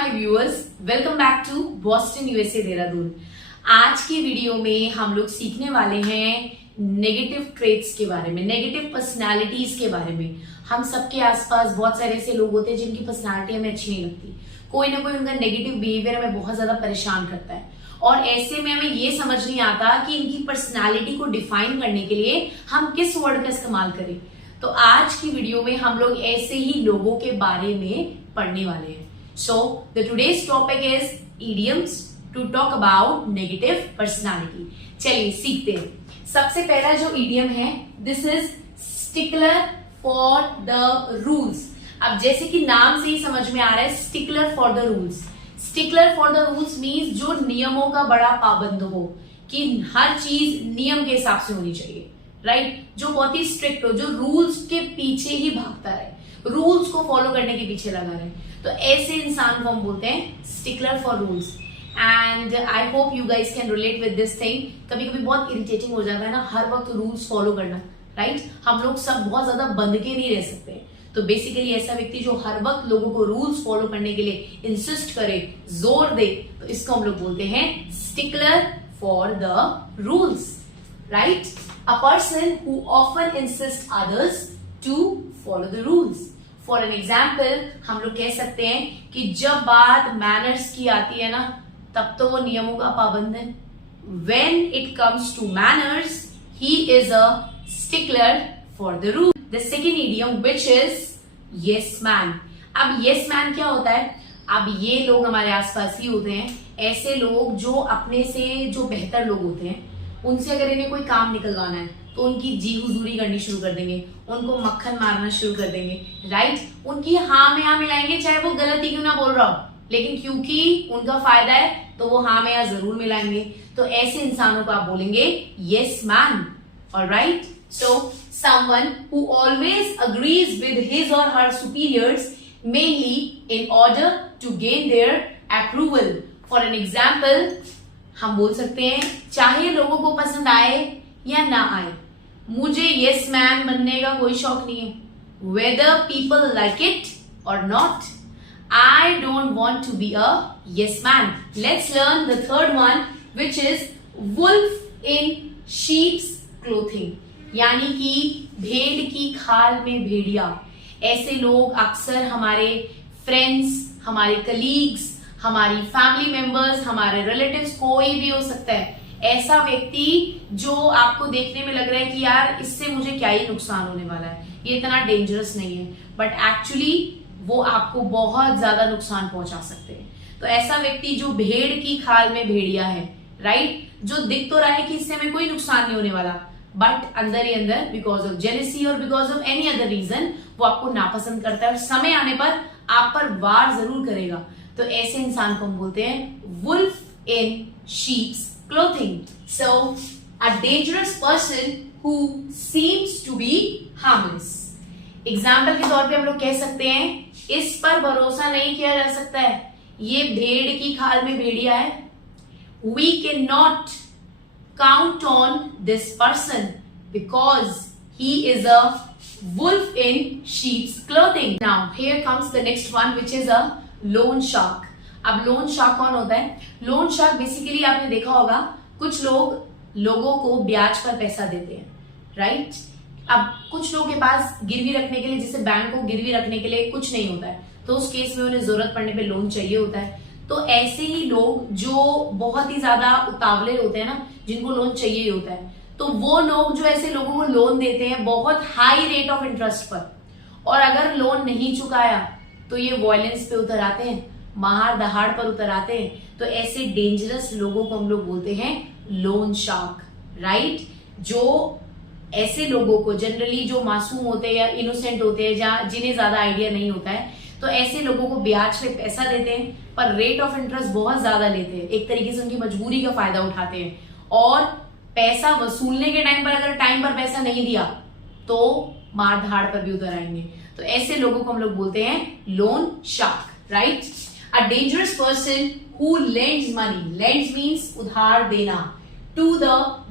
My viewers, welcome back to Boston USA Dehradun. आज की video में हम लोग सीखने वाले हैं नेगेटिव ट्रेट्स के बारे में, नेगेटिव पर्सनालिटीज के बारे में। हम सबके आसपास बहुत सारे ऐसे लोग होते हैं जिनकी पर्सनालिटी हमें अच्छी नहीं लगती। कोई ना कोई उनका नेगेटिव बिहेवियर हमें बहुत ज्यादा परेशान करता है और ऐसे में हमें ये समझ नहीं आता कि इनकी पर्सनालिटी को डिफाइन करने के लिए हम किस वर्ड का इस्तेमाल करें। तो आज की वीडियो में हम लोग ऐसे ही लोगों के बारे में पढ़ने वाले हैं। So the today's topic is idioms to talk about negative personality. चलिए सीखते हैं। सबसे पहला जो इडियम है, this is stickler for the rules. अब जैसे कि नाम से ही समझ में आ रहा है, stickler for the rules. Stickler for the rules means जो नियमों का बड़ा पाबंद हो, कि हर चीज नियम के हिसाब से होनी चाहिए, राइट? जो बहुत ही स्ट्रिक्ट हो, जो रूल्स के पीछे ही भागता है, रूल्स को फॉलो करने के पीछे लगा रहे। तो ऐसे इंसान को हम बोलते हैं stickler for rules. And I hope you guys can relate with this thing. कभी कभी बहुत इरिटेटिंग हो जाता है ना हर वक्त रूल्स फॉलो करना, राइट? हम लोग सब बहुत ज्यादा बंध के नहीं रह सकते। तो बेसिकली ऐसा व्यक्ति जो हर वक्त लोगों को रूल्स फॉलो करने के लिए इंसिस्ट करे, जोर दे, तो इसको हम लोग बोलते हैं stickler for the rules, right? A person who often insists others to follow the rules. For an example, हम लोग कह सकते हैं कि जब बात मैनर्स की आती है ना, तब तो वो नियमों का पाबंद है। When it comes to manners, he is a stickler for the rule. The second idiom, which is yes man. अब yes man क्या होता है? अब ये लोग हमारे आसपास ही होते हैं, ऐसे लोग जो अपने से जो बेहतर लोग होते हैं, उनसे अगर इन्हें कोई काम निकलवाना है तो उनकी जी हुजूरी करनी शुरू कर देंगे, उनको मक्खन मारना शुरू कर देंगे, राइट? उनकी हाँ में हाँ मिलाएंगे, चाहे वो गलत ही क्यों ना बोल रहा हो, लेकिन क्योंकि उनका फायदा है तो वो हाँ में हाँ जरूर मिलाएंगे। तो ऐसे इंसानों को आप बोलेंगे yes man, alright? So someone who always agrees with his और her superiors mainly in order to gain their approval. For an example, हम बोल सकते हैं चाहे लोगों को पसंद आए या ना आए, मुझे यस मैन बनने का कोई शौक नहीं है। Whether people like it or not, I don't want to be a yes man. Let's learn the third one, which is wolf in sheep's clothing, यानी कि भेड़ की खाल में भेड़िया। ऐसे लोग अक्सर हमारे फ्रेंड्स, हमारे कलीग्स, हमारी फैमिली मेंबर्स, हमारे रिलेटिव्स, कोई भी हो सकता है। ऐसा व्यक्ति जो आपको देखने में लग रहा है कि यार इससे मुझे क्या ही नुकसान होने वाला है, ये इतना डेंजरस नहीं है, बट एक्चुअली वो आपको बहुत ज्यादा नुकसान पहुंचा सकते हैं। तो ऐसा व्यक्ति जो भेड़ की खाल में भेड़िया है, राइट? जो दिख तो रहा है कि इससे हमें कोई नुकसान नहीं होने वाला, बट अंदर ही अंदर बिकॉज ऑफ जेलसी और because of any other reason वो आपको नापसंद करता है और समय आने पर आप पर वार जरूर करेगा। तो ऐसे इंसान को हम बोलते हैं wolf in sheep's clothing. So a dangerous person who seems to be harmless. Example के तौर पे हम लोग कह सकते हैं इस पर भरोसा नहीं किया जा सकता है, ये भेड़ की खाल में भेड़िया है। We can not count on this person because he is a wolf in sheep's clothing. Now here comes the next one, which is a loan shark. अब लोन शार्क कौन होता है? लोन शार्क बेसिकली आपने देखा होगा, कुछ लोग लोगों को ब्याज पर पैसा देते हैं, राइट? अब कुछ लोगों के पास गिरवी रखने के लिए, जैसे बैंक को गिरवी रखने के लिए कुछ नहीं होता है, तो उस केस में उन्हें जरूरत पड़ने पे लोन चाहिए होता है। तो ऐसे ही लोग जो बहुत ही ज्यादा उतावले होते हैं ना, जिनको लोन चाहिए होता है, तो वो लोग जो ऐसे लोगों को लोन देते हैं बहुत हाई रेट ऑफ इंटरेस्ट पर, और अगर लोन नहीं चुकाया तो ये वायलेंस पे उतर आते हैं, मार दहाड़ पर उतर आते हैं। तो ऐसे डेंजरस लोगों को हम लोग बोलते हैं लोन शार्क, राइट? जो ऐसे लोगों को जनरली जो मासूम होते हैं या इनोसेंट होते हैं, जिन्हें ज्यादा आइडिया नहीं होता है, तो ऐसे लोगों को ब्याज पे पैसा देते हैं पर रेट ऑफ इंटरेस्ट बहुत ज्यादा लेते हैं, एक तरीके से उनकी मजबूरी का फायदा उठाते हैं, और पैसा वसूलने के टाइम पर अगर टाइम पर पैसा नहीं दिया तो मार धाड़ पर भी उतर आएंगे। तो ऐसे लोगों को हम लोग बोलते हैं loan shark, right? A dangerous person who lends money, lends means उधार देना, to the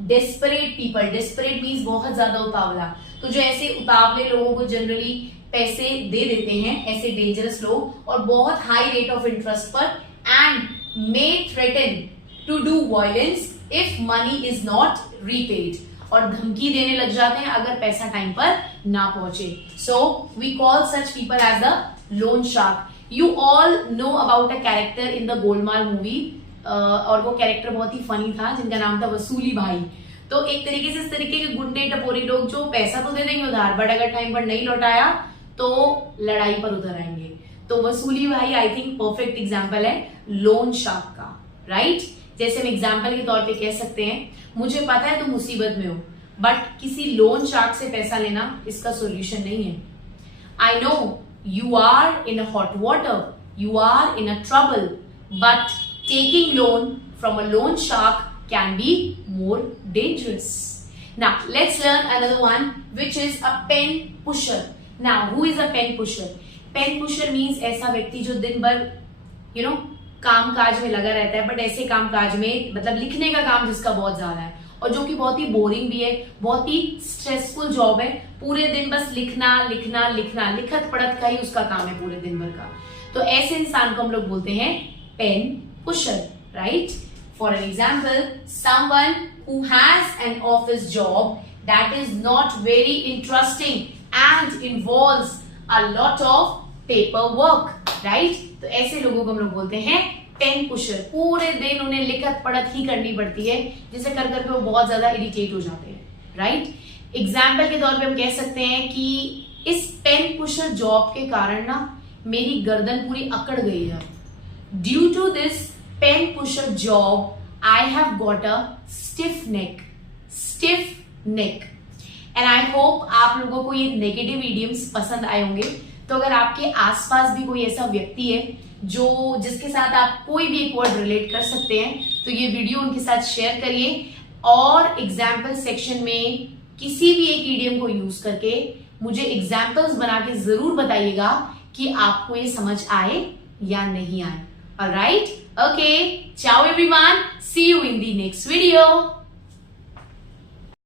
desperate people, desperate means बहुत ज्यादा उतावला। तो जो ऐसे उतावले लोगों को जनरली पैसे दे देते हैं ऐसे डेंजरस लोग, और बहुत हाई रेट ऑफ इंटरेस्ट पर, and may threaten to do violence if money is not repaid, और धमकी देने लग जाते हैं अगर पैसा टाइम पर ना पहुंचे. So we call such people as the loan shark. You all know about a character in the Golmaal movie, और वो कैरेक्टर बहुत ही फनी था जिनका नाम था वसूली भाई. तो एक तरीके से इस तरीके के गुंडे टपोरी लोग जो पैसा तो दे देंगे उधार, बट अगर टाइम पर नहीं लौटाया तो लड़ाई पर उतर आएंगे. तो वसूली भाई आई थिंक परफेक्ट एग्जाम्पल है लोन शार्क का, राइट? जैसे हम एग्जाम्पल के तौर पे कह सकते हैं, मुझे पता है तुम मुसीबत में हो, बट किसी लोन शार्क से पैसा लेना इसका सोल्यूशन नहीं है. I know you are in a hot water, you are in a trouble, but taking loan from a loan shark can be more dangerous. Now let's learn another one, which is a pen pusher. Now who is a pen pusher? Pen pusher means ऐसा व्यक्ति जो दिन भर काम काज में लगा रहता है, बट ऐसे काम काज में मतलब लिखने का काम जिसका बहुत ज्यादा है, और जो कि बहुत ही बोरिंग भी है, बहुत ही स्ट्रेसफुल जॉब है. पूरे दिन बस लिखना लिखना लिखना, लिखत पढ़त का ही उसका काम है पूरे दिन भर का. तो ऐसे इंसान को हम लोग बोलते हैं pen pusher, right? For an example, someone who has an office job that is not very interesting and involves a lot of paperwork, right? तो ऐसे लोगों को हम लोग बोलते हैं पेन पुशर. पूरे दिन उन्हें लिखत पढ़त ही करनी पड़ती है, जिसे कर करके वो बहुत ज्यादा इरिटेट हो जाते हैं, राइट? एग्जाम्पल के तौर पे हम कह सकते हैं कि इस पेन पुशर जॉब के कारण ना मेरी गर्दन पूरी अकड़ गई है. Due to this pen pusher job, I have got a stiff neck, and I hope आप लोगों को ये नेगेटिव इडियम्स पसंद आए होंगे. तो अगर आपके आसपास भी कोई ऐसा व्यक्ति है जिसके साथ आप कोई भी एक वर्ड रिलेट कर सकते हैं, तो ये वीडियो उनके साथ शेयर करिए, और एग्जाम्पल सेक्शन में किसी भी एक इडियम को यूज करके मुझे एग्जाम्पल्स बना के जरूर बताइएगा कि आपको ये समझ आए या नहीं आए. Alright? Okay. Ciao everyone. See you in the next video.